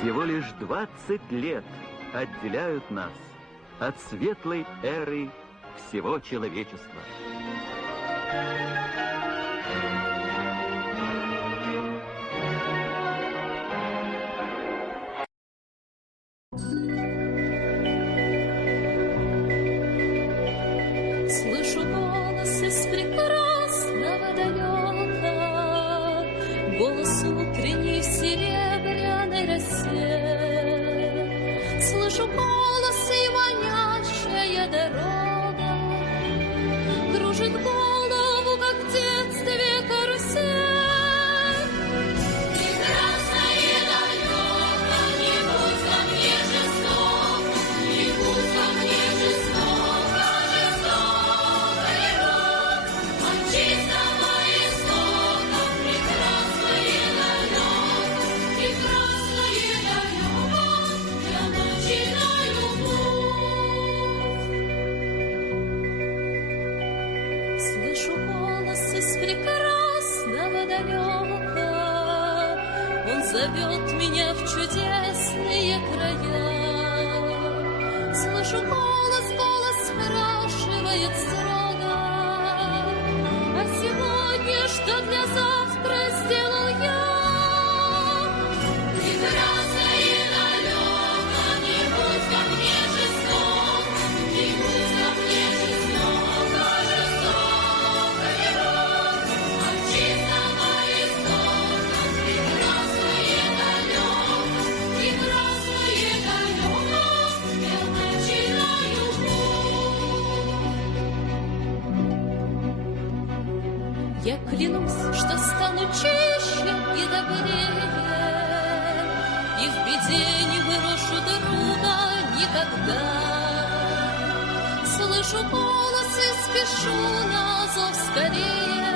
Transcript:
Всего лишь 20 лет отделяют нас от светлой эры всего человечества. Слышу голос из прекрасного далека, голос утренней в серебряной росе. Слышу голос и манящая дорога кружит голову, как в детстве карусель. Прекрасное далеко, не будь ко мне жестоко, не будь ко мне жестоко, жестокой рок. От чистого истока прекрасное далеко, прекрасное далеко, я начинаю путь. Слышу голос из прекрасного далека, он зовет меня в чудесные края. Слышу голос, голос спрашивает строго: а сегодня что для завтра сделал я? Прекрасное далеко, не будь ко мне жестоко, не будь ко мне жестоко, жестокой рок. От чистого истока прекрасное далеко, прекрасное далеко, я начинаю путь. Я клянусь, что стану чище и добрее, и в беде не брошу друга никогда. Слышу голос и спешу на зов скорее.